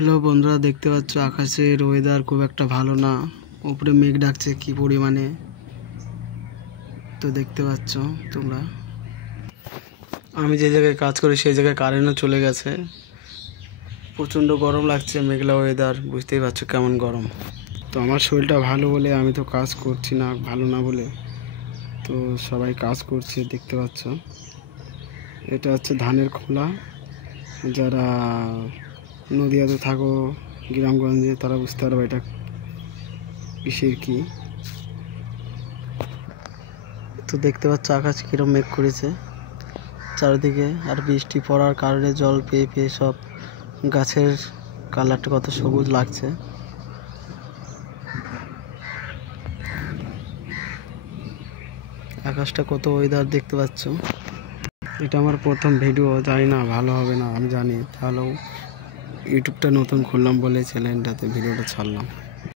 হ্যালো বন্ধুরা, দেখতে পাচ্ছ আকাশের ওয়েদার খুব একটা ভালো না। উপরে মেঘ ডাকছে কি পরিমাণে, তো দেখতে পাচ্ছ তোমরা। আমি যে জায়গায় কাজ করি সেই জায়গায় কারেন্টও চলে গেছে। প্রচণ্ড গরম লাগছে, মেঘলা ওয়েদার, বুঝতেই পারছো কেমন গরম। তো আমার শরীরটা ভালো বলে আমি তো কাজ করছি না, ভালো না বলে তো সবাই কাজ করছে দেখতে পাচ্ছ। এটা হচ্ছে ধানের খোলা। যারা নদিয়াতে থাকো, গ্রামগঞ্জে, তারা বুঝতে পারবে এটা কিসের কি। তো দেখতে পাচ্ছ আকাশ কিরম মেঘ করেছে চারিদিকে, আর বৃষ্টি পড়ার কারণে জল পেয়ে পেয়ে সব গাছের কালারটা কত সবুজ লাগছে। আকাশটা কত ওয়েদার দেখতে পাচ্ছ। এটা আমার প্রথম ভিডিও, জানি না ভালো হবে না আমি জানি, তাহলেও ইউটিউবটা নতুন খুললাম বলে চ্যানেলটাতে ভিডিওটা ছাড়লাম।